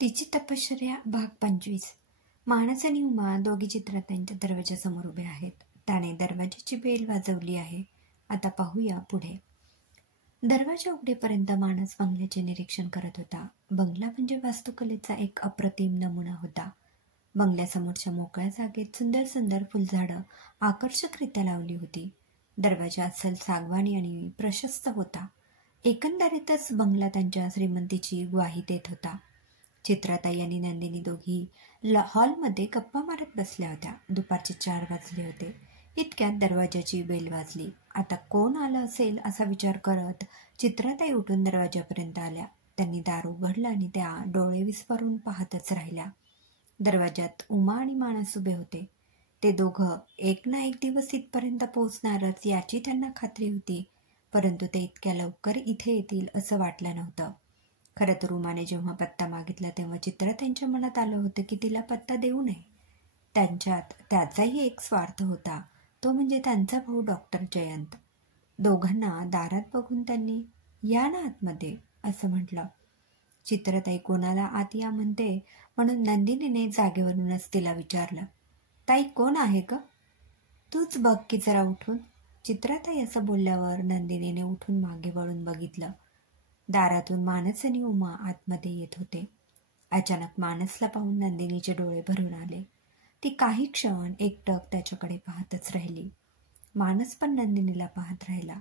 तिची तपश्चर्या भाग 25. मानस आणि उमा दोघी चित्रात त्यांच्या दरवाजासमोर उभे आहेत. त्याने दरवाजाची बेल वाजवली आहे. आता पाहूया पुढे. दरवाजा उघडेपर्यंत मानस बंगल्याचे निरीक्षण करत होता. बंगला म्हणजे वास्तुकलेचा एक अप्रतिम नमुना होता. बंगल्यासमोरच्या मोकळ्या जागेत सुंदर सुंदर फुलझाडं आकर्षकरित्या लावली होती. दरवाजा अस्सल सागवानी आणि प्रशस्त होता. एकंदरीतच बंगला त्यांच्या श्रीमंतीची ग्वाही देत होता. चित्राताई आणि नंदिनी दोघी हॉलमध्ये गप्पा मारत बसल्या होत्या. दुपारचे 4 वाजले होते. इतक्यात दरवाजाची बेल वाजली. आता कोण आलं असेल असा विचार करत चित्राताई उठून दरवाजापर्यंत आल्या. त्यांनी दार उघडलं आणि त्या डोळे विस्फारून पाहतच राहिल्या. दरवाजात उमा आणि मानस उभे होते. ते दोघं एक ना एक दिवस इथपर्यंत पोहोचणारच याची त्यांना खात्री होती, परंतु ते इतक्या लवकर इथे येतील असं वाटलं नव्हतं. खरं तर उमाने जेव्हा पत्ता मागितला तेव्हा चित्राताईंच्या मनात आलं होतं की तिला पत्ता देऊ नये. त्यांच्यात त्याचाही एक स्वार्थ होता, तो म्हणजे त्यांचा भाऊ डॉक्टर जयंत. दोघांना दारात बघून त्यांनी या ना आतमध्ये असं म्हटलं. चित्रताई कोणाला आत या म्हणते म्हणून नंदिनीने जागेवरूनच तिला विचारलं, ताई कोण आहे ग? तूच बघ की जरा उठून. चित्राताई असं बोलल्यावर नंदिनीने उठून मागे वळून बघितलं. दारातून मानस आणि उमा आतमध्ये येत होते. अचानक मानसला पाहून नंदिनीचे डोळे भरून आले. ती काही क्षण एकटक त्याच्याकडे पाहतच राहिली. मानस पण नंदिनीला पाहत राहिला.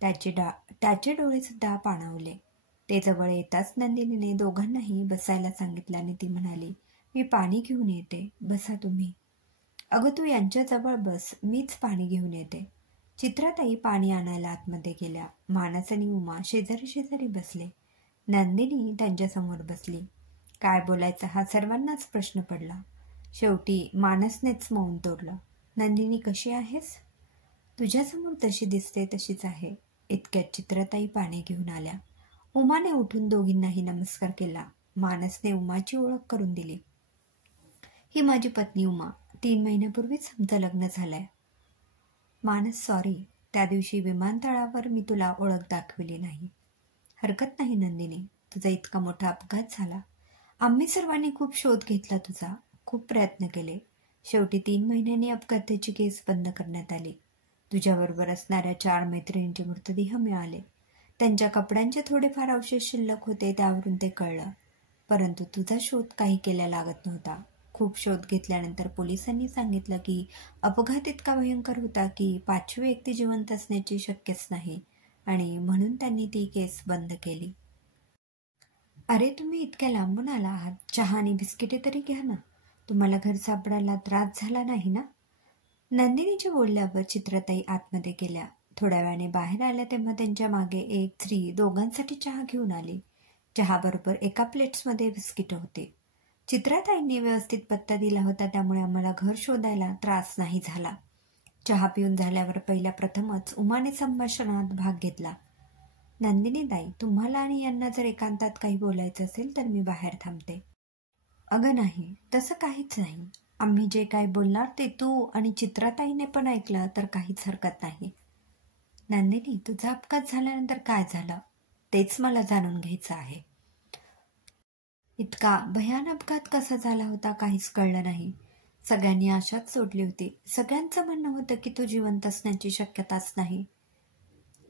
त्याचे डोळे सुद्धा पाणावले. ते जवळ येताच नंदिनीने दोघांनाही बसायला सांगितलं आणि ती म्हणाली, मी पाणी घेऊन येते, बसा तुम्ही. अगं तू यांच्याजवळ बस, मीच पाणी घेऊन येते. चित्राताई पाणी आणायला आतमध्ये गेल्या. मानस आणि उमा शेजारी शेजारी बसले. नंदिनी त्यांच्यासमोर बसली. काय बोलायचा हा सर्वांनाच प्रश्न पडला. शेवटी मानसनेच मौन तोडलं. नंदिनी कशी आहेस? तुझ्यासमोर जशी दिसते तशीच आहे. इतक्यात चित्रताई पाणी घेऊन आल्या. उमाने उठून दोघींनाही नमस्कार केला. मानसने उमाची ओळख करून दिली. ही माझी पत्नी उमा. 3 महिन्यापूर्वीच आमचं लग्न झालंय. मानस सॉरी, त्या दिवशी विमानतळावर मी तुला ओळख दाखवली नाही. हरकत नाही नंदिनी, तुझा इतका मोठा अपघात झाला. आम्ही सर्वांनी खूप शोध घेतला तुझा, खूप प्रयत्न केले. शेवटी 3 महिन्यांनी अपघाताची केस बंद करण्यात आली. तुझ्याबरोबर असणाऱ्या 4 मैत्रिणींचे मृतदेह मिळाले. त्यांच्या कपड्यांचे थोडेफार अवशेष शिल्लक होते, त्यावरून ते कळलं. परंतु तुझा शोध काही केल्या लागत नव्हता. खूप शोध घेतल्यानंतर पोलिसांनी सांगितलं की अपघात इतका भयंकर होता की 5वी व्यक्ती जिवंत असण्याची शक्यच नाही आणि म्हणून त्यांनी ती केस बंद केली. अरे तुम्ही इतक्या लांबून आला आहात, चहा आणि बिस्किटे तरी घ्या ना. तुम्हाला घर सापडायला त्रास झाला नाही ना? नंदिनीच्या बोलल्यावर चित्रताई आतमध्ये गेल्या. थोड्या वेळाने बाहेर आल्या तेव्हा त्यांच्या मागे एक स्त्री दोघांसाठी चहा घेऊन आली. चहाबरोबर एका प्लेट्समध्ये बिस्किटं होते. चित्राताईंनी व्यवस्थित पत्ता दिला होता, त्यामुळे आम्हाला घर शोधायला त्रास नाही झाला. चहा पिऊन झाल्यावर पहिल्या प्रथमच उमाने संभाषणात भाग घेतला. नंदिनीताई, तुम्हाला आणि यांना जर एकांतात काही बोलायचं असेल तर मी बाहेर थांबते. अगं नाही, तसं काहीच नाही. आम्ही जे काही बोलणार ते तू आणि चित्राताईने पण ऐकलं तर काहीच हरकत नाही. नंदिनी, तुझा अपघात झाल्यानंतर काय झालं तेच मला जाणून घ्यायचं आहे. इतका भयान अपघात कसा झाला होता काहीच कळलं नाही. सगळ्यांनी आशाच सोडली होती. सगळ्यांचं म्हणणं होतं की तू जिवंत असण्याची शक्यताच नाही.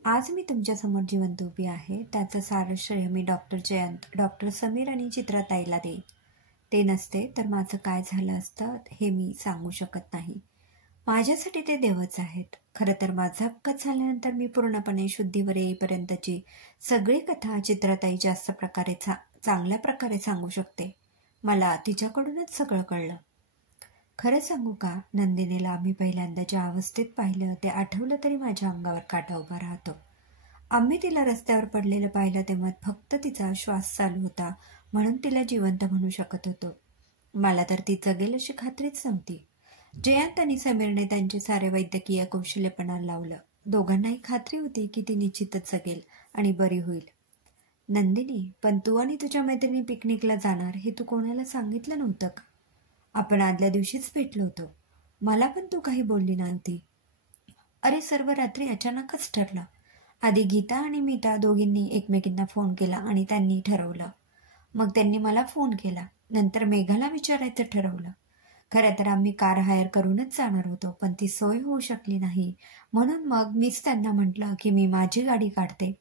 आज मी तुमच्यासमोर जिवंत उभी आहे, त्याचं सारं श्रेय मी डॉक्टर जयंत, डॉक्टर समीर आणि चित्राताईला देईन. ते नसते तर माझं काय झालं असतं हे मी सांगू शकत नाही. माझ्यासाठी ते देवच आहेत. खरं तर माझा अपघात झाल्यानंतर मी पूर्णपणे शुद्धीवर येईपर्यंतची सगळी कथा चित्रताई जास्त चांगल्या प्रकारे सांगू शकते. मला तिच्याकडूनच सगळं कळलं. खरं सांगू का, नंदिनीला आम्ही पहिल्यांदा ज्या अवस्थेत पाहिलं ते आठवलं तरी माझ्या अंगावर काटा उभा राहतो. आम्ही तिला रस्त्यावर पडलेलं पाहिलं तेव्हा फक्त तिचा श्वास चालू होता म्हणून तिला जिवंत म्हणू शकत होतो. मला तर ती जगेल अशी खात्रीच नव्हती. जयंत आणि समीरने त्यांचे सारे वैद्यकीय कौशल्यपणा लावलं. दोघांनाही खात्री होती की ती निश्चितच जगेल आणि बरी होईल. नंदिनी, पण तू आणि तुझ्या मैत्रिणी पिकनिकला जाणार हे तू कोणाला सांगितलं नव्हतं का? आपण आदल्या दिवशीच भेटलो होतो. मला पण तू काही बोलली नव्हती. अरे सर्व रात्री अचानकच ठरलं. आधी गीता आणि मीता दोघींनी एकमेकींना फोन केला आणि त्यांनी ठरवलं. मग त्यांनी मला फोन केला. नंतर मेघाला विचारायचं ठरवलं. खरं तर आम्ही कार हायर करूनच जाणार होतो, पण ती सोय होऊ शकली नाही. म्हणून मग मीच त्यांना म्हटलं की मी माझी गाडी काढते.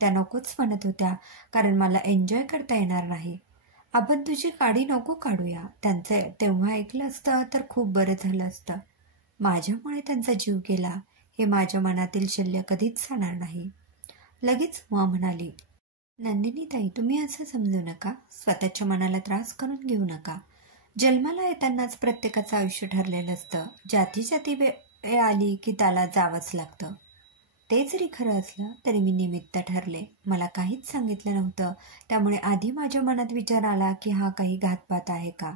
त्या नकोच म्हणत होत्या, कारण मला एन्जॉय करता येणार नाही. आपण तुझी गाडी नको काढूया. त्यांचं तेव्हा ऐकलं असतं तर खूप बरं झालं असतं. माझ्यामुळे त्यांचा जीव गेला हे माझ्या मनातील शल्य कधीच जाणार नाही. लगेच उमा म्हणाली, नंदिनी ताई, तुम्ही असं समजू नका. स्वतःच्या मनाला त्रास करून घेऊ नका. जन्माला येतानाच प्रत्येकाचं आयुष्य ठरलेलं असतं. जाती जाती वेळ आली की त्याला जावंच लागतं. ते जरी खरं असलं तरी मी निमित्त ठरले. मला काहीच सांगितलं नव्हतं, त्यामुळे आधी माझ्या मनात विचार आला की हा काही घातपात आहे का.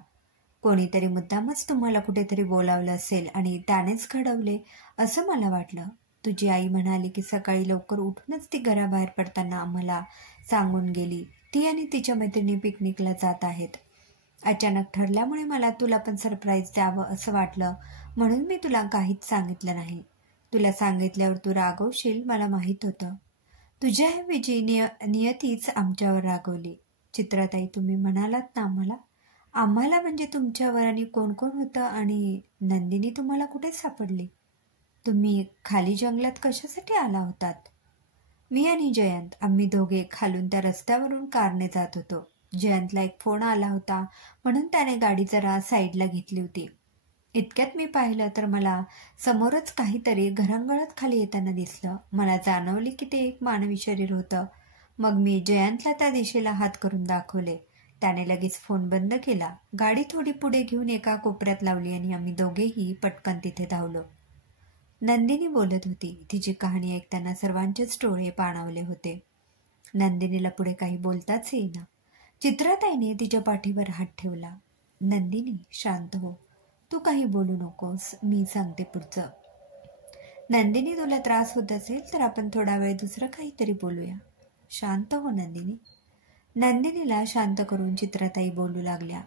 कोणीतरी मुद्दामच तुम्हाला कुठेतरी बोलावलं असेल आणि त्यानेच घडवले असं मला वाटलं. तुझी आई म्हणाली की सकाळी लवकर उठूनच ती घराबाहेर पडताना आम्हाला सांगून गेली. ती आणि तिच्या मैत्रिणी पिकनिकला जात आहेत. अचानक ठरल्यामुळे मला तुला पण सरप्राईज द्यावं असं वाटलं, म्हणून मी तुला काहीच सांगितलं नाही. तुला सांगितल्यावर तू रागवशील मला माहीत होतं. तुझ्याऐवजी नियतीच आमच्यावर रागवली. चित्राताई, तुम्ही म्हणालात ना आम्हाला आम्हाला म्हणजे तुमच्यावर, आणि कोण कोण होतं, आणि नंदिनी तुम्हाला कुठे सापडली? तुम्ही खाली जंगलात कशासाठी आला होतात? मी आणि जयंत, आम्ही दोघे खालून त्या रस्त्यावरून कारने जात होतो. जयंतला एक फोन आला होता, म्हणून त्याने गाडी जरा साईडला घेतली होती. इतक्यात मी पाहिलं तर मला समोरच काहीतरी घरंगळत खाली येताना दिसलं. मला जाणवले की ते एक मानवी शरीर होतं. मग मी जयंतला त्या दिशेला हात करून दाखवले. त्याने लगेच फोन बंद केला. गाडी थोडी पुढे घेऊन एका कोपऱ्यात लावली आणि आम्ही दोघेही पटकन तिथे धावलो. नंदिनी बोलत होती. तिची कहाणी ऐकताना सर्वांचेच डोळे पाणावले होते. नंदिनीला पुढे काही बोलताच येईना. चित्राताईने तिच्या पाठीवर हात ठेवला. नंदिनी, शांत हो. तू काही बोलू नकोस. मी सांगते पुढचं. नंदिनी, तुला त्रास होत असेल तर आपण थोडा वेळ दुसरं काहीतरी बोलूया. शांत हो नंदिनी. नंदिनीला शांत करून चित्राताई बोलू लागल्या.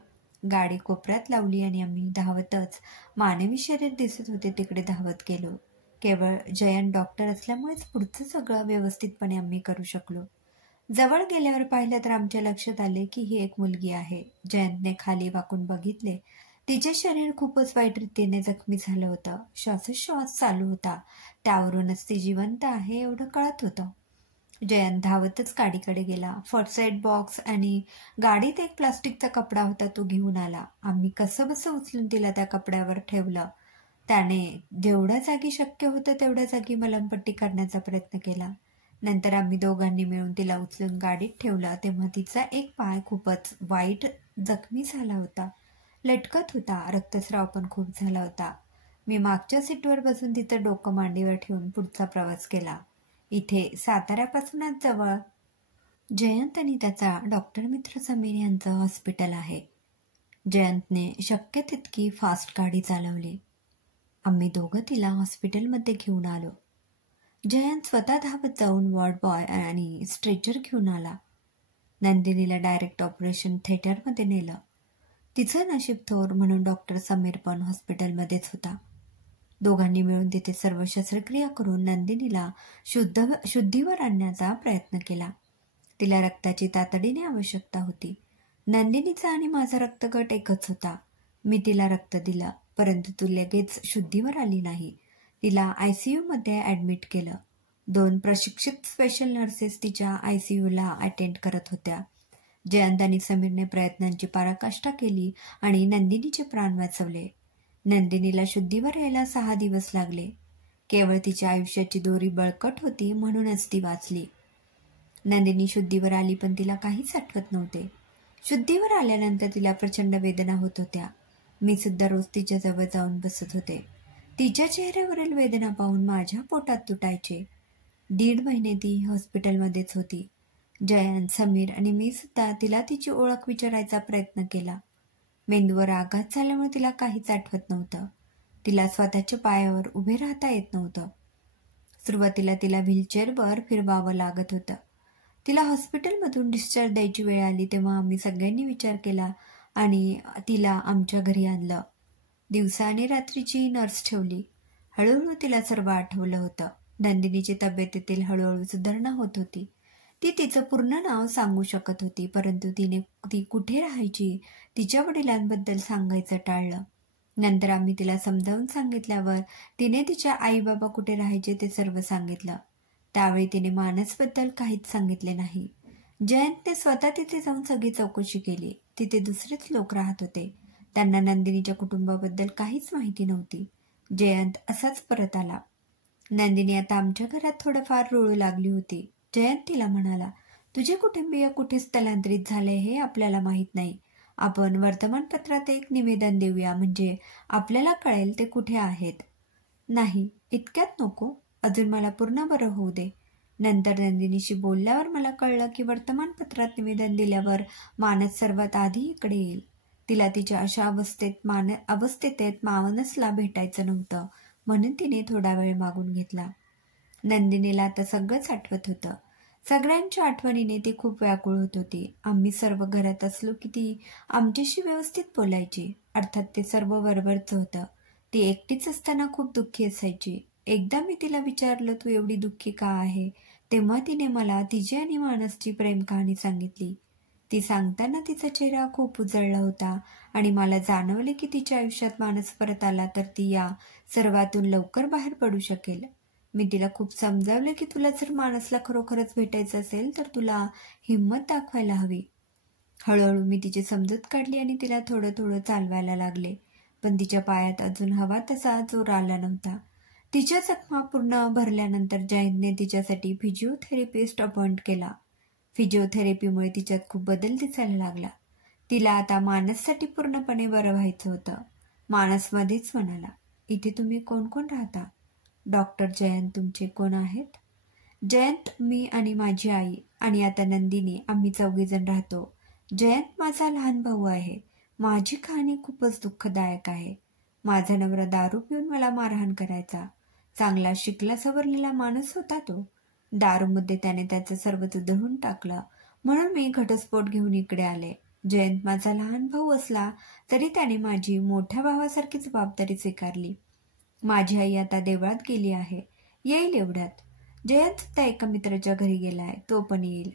गाडी कोपऱ्यात लावली आणि आम्ही धावतच मानवी शरीर दिसत होते तिकडे धावत गेलो. केवळ जयंत डॉक्टर असल्यामुळेच पुढचं सगळं व्यवस्थितपणे आम्ही करू शकलो. जवळ गेल्यावर पाहिलं तर आमच्या लक्षात आले की ही एक मुलगी आहे. जयंतने खाली वाकून बघितले. तिचे शरीर खूपच वाईट रीतीने जखमी झालं होतं. श्वासोच्छ्वास चालू होता. त्यावरूनच ती जिवंत आहे एवढं कळत होतं. जयंत धावतच गाडीकडे गेला. फर्स्ट एड बॉक्स आणि गाडीत एक प्लास्टिकचा कपडा होता, तो घेऊन आला. आम्ही कसंबसं उचलून तिला त्या कपड्यावर ठेवलं. त्याने जेवढ्या जागी शक्य होतं तेवढ्या जागी मलमपट्टी करण्याचा प्रयत्न केला. नंतर आम्ही दोघांनी मिळून तिला उचलून गाडीत ठेवलं. तेव्हा तिचा एक पाय खूपच वाईट जखमी झाला होता. लटकत होता. रक्तस्राव पण खूप झाला होता. मी मागच्या सीटवर बसून तिचं डोकं मांडीवर ठेवून पुढचा प्रवास केला. इथे साताऱ्यापासूनच जवळ जयंत आणि त्याचा डॉक्टर मित्र समीर यांचं हॉस्पिटल आहे. जयंतने शक्य तितकी फास्ट गाडी चालवली. आम्ही दोघं तिला हॉस्पिटलमध्ये घेऊन आलो. जयंत स्वतः धावत जाऊन वॉर्ड बॉय आणि स्ट्रेचर घेऊन आला. नंदिनीला डायरेक्ट ऑपरेशन थिएटरमध्ये नेलं. तिचं नशीब थोर म्हणून डॉक्टर समीर पण हॉस्पिटलमध्येच होता. दोघांनी मिळून तिथे सर्व शस्त्रक्रिया करून नंदिनीला शुद्धीवर आणण्याचा प्रयत्न केला. तिला रक्ताची तातडीने आवश्यकता होती. नंदिनीचा आणि माझा रक्तगट एकच होता. मी तिला रक्त दिलं, परंतु ती लगेच शुद्धीवर आली नाही. तिला ICUमध्ये ॲडमिट केलं. 2 प्रशिक्षित स्पेशल नर्सेस तिच्या ICUला अटेंड करत होत्या. जयंत आणि समीरने प्रयत्नांची पराकाष्ठा केली आणि नंदिनीचे प्राण वाचवले. नंदिनीला शुद्धीवर यायला 6 दिवस लागले. केवळ तिच्या आयुष्याची दोरी बळकट होती म्हणूनच ती वाचली. नंदिनी शुद्धीवर आली पण तिला काहीच आठवत नव्हते. शुद्धीवर आल्यानंतर तिला प्रचंड वेदना होत होत्या. मी सुद्धा रोज तिच्या जवळ जाऊन बसत होते. तिच्या चेहऱ्यावरील वेदना पाहून माझ्या पोटात तुटायचे. 1.5 महिने ती हॉस्पिटलमध्येच होती. जयंत, समीर आणि मी सुद्धा तिला तिची ओळख विचारायचा प्रयत्न केला. मेंदूवर आघात झाल्यामुळे तिला काहीच आठवत नव्हतं. तिला स्वतःच्या पायावर उभे राहता येत नव्हतं. सुरुवातीला तिला व्हीलचेअरवर फिरवावं लागत होतं. तिला हॉस्पिटलमधून डिस्चार्ज द्यायची वेळ आली तेव्हा आम्ही सगळ्यांनी विचार केला आणि तिला आमच्या घरी आणलं. दिवसा आणि रात्रीची नर्स ठेवली. हळूहळू तिला सर्व आठवलं होतं. नंदिनीची तब्येतीतील हळूहळू सुधारणा होत होती. ती तिचं पूर्ण नाव सांगू शकत होती, परंतु ती कुठे राहायची तिच्या वडिलांबद्दल सांगायचं टाळलं. नंतर आम्ही तिला समजावून सांगितल्यावर तिने तिच्या आई बाबा कुठे राहायचे ते सर्व सांगितलं. त्यावेळी तिने मानसबद्दल काहीच सांगितले नाही. जयंतने स्वतः तिथे जाऊन सगळी चौकशी केली. तिथे दुसरेच लोक राहत होते. त्यांना नंदिनीच्या कुटुंबाबद्दल काहीच माहिती नव्हती. जयंत असाच परत आला. नंदिनी आता आमच्या घरात थोडंफार रुळू लागली होती. जयंत तिला म्हणाला, तुझे कुटुंबीय कुठे स्थलांतरित झाले हे आपल्याला माहीत नाही. आपण वर्तमानपत्रात एक निवेदन देऊया, म्हणजे आपल्याला कळेल ते कुठे आहेत. नाही, इतक्यात नको, अजून मला पूर्ण बरं होऊ दे. नंतर नंदिनीशी बोलल्यावर मला कळलं की वर्तमानपत्रात निवेदन दिल्यावर मानस सर्वात आधी इकडे येईल. तिला तिच्या अशा अवस्थेत मानसला भेटायचं नव्हतं, म्हणून तिने थोडा वेळ मागून घेतला. नंदिनीला आता सगळंच आठवत होतं. सगळ्यांच्या आठवणीने ती खूप व्याकुळ होत होती. आम्ही सर्व घरात असलो की ती आमच्याशी व्यवस्थित बोलायची. अर्थात ते सर्व बरोबरच होतं. ती एकटीच असताना खूप दुःखी असायची. एकदा मी तिला विचारलं, तू एवढी दुःखी का आहे? तेव्हा तिने मला तिची आणि मानसची प्रेम कहाणी सांगितली. ती सांगताना तिचा चेहरा खूप उजळला होता आणि मला जाणवले की तिच्या आयुष्यात मानस परत आला तर ती या सर्वातून लवकर बाहेर पडू शकेल. मी तिला खूप समजावले की तुला जर मानसला खरोखरच भेटायचं असेल तर तुला हिंमत दाखवायला हवी. हळूहळू मी तिची समजूत काढली आणि तिला थोडं थोडं चालवायला लागले, पण तिच्या पायात अजून हवा तसा जोर आला नव्हता. तिच्या जखमा पूर्ण भरल्यानंतर जयंतने तिच्यासाठी फिजिओथेरपिस्ट अपॉइंट केला. फिजिओथेरपीमुळे तिच्यात खूप बदल दिसायला लागला. तिला आता मानससाठी पूर्णपणे बरं व्हायचं होतं. मानस मध्येच म्हणाला, इथे तुम्ही कोण कोण राहता? डॉक्टर जयंत तुमचे कोण आहेत? जयंत, मी आणि माझी आई आणि आता नंदिनी, आम्ही 4 जण राहतो. जयंत माझा लहान भाऊ आहे. माझी कहाणी खूपच दुःखदायक आहे. माझा नवरा दारू पिऊन मला मारहाण करायचा. चांगला शिकला सवरलेला माणूस होता तो. दारूमध्ये त्याने त्याचं सर्वच उधळून टाकलं, म्हणून मी घटस्फोट घेऊन इकडे आले. जयंत माझा लहान भाऊ असला तरी त्याने माझी मोठ्या भावासारखी जबाबदारी स्वीकारली. माझी आई आता देवळात गेली आहे, येईल एवढ्यात. जयंत त्या एका मित्राच्या घरी गेलाय, तो पण येईल.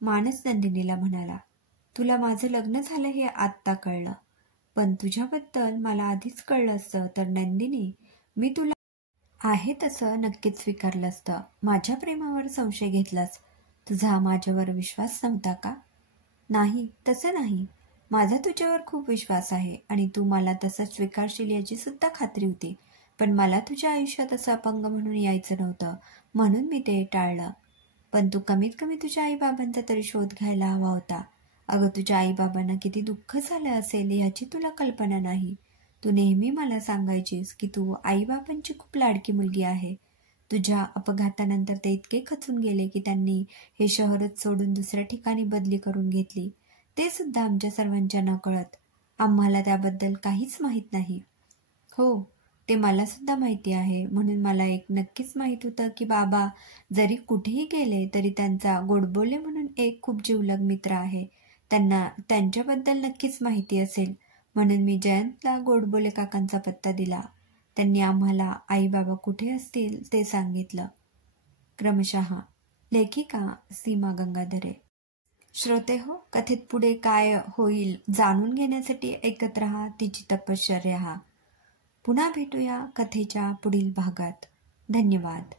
मानस नंदिनीला म्हणाला, तुला माझं लग्न झालं हे आत्ता कळलं, पण तुझ्याबद्दल मला आधीच कळलं असतं तर नंदिनी, मी तुला आहे तसं नक्कीच स्वीकारलं असतं. माझ्या प्रेमावर संशय घेतलास. तुझा माझ्यावर विश्वास नव्हता का? नाही, तसं नाही. माझा तुझ्यावर खूप विश्वास आहे आणि तू मला तसं स्वीकारशील याची सुद्धा खात्री होती. पण मला तुझ्या आयुष्यात असं अपंग म्हणून यायचं नव्हतं, म्हणून मी ते टाळलं. पण तू कमीत कमी तुझ्या आईबाबांचा तरी शोध घ्यायला हवा होता. अगं, तुझ्या आईबाबांना किती दुःख झालं असेल याची तुला कल्पना नाही. तू नेहमी मला सांगायचीस की तू आईबाबांची खूप लाडकी मुलगी आहे. तुझ्या अपघातानंतर ते इतके खचून गेले की त्यांनी हे शहरच सोडून दुसऱ्या ठिकाणी बदली करून घेतली. ते सुद्धा आमच्या सर्वांच्या नकळत. आम्हाला त्याबद्दल काहीच माहीत नाही. हो, ते मला सुद्धा माहिती आहे. म्हणून मला एक नक्कीच माहीत होतं की बाबा जरी कुठेही गेले तरी त्यांचा गोडबोले म्हणून एक खूप जिवलग मित्र आहे. त्यांना त्यांच्याबद्दल नक्कीच माहिती असेल. म्हणून मी जयंतला गोडबोले काकांचा पत्ता दिला. त्यांनी आम्हाला आई बाबा कुठे असतील ते सांगितलं. क्रमशः लेखिका सीमा गंगाधरे. श्रोते हो, कथेत पुढे काय होईल जाणून घेण्यासाठी ऐकत रहा तिची तपश्चर्या. पुन्हा भेटूया कथेच्या पुढील भागात. धन्यवाद.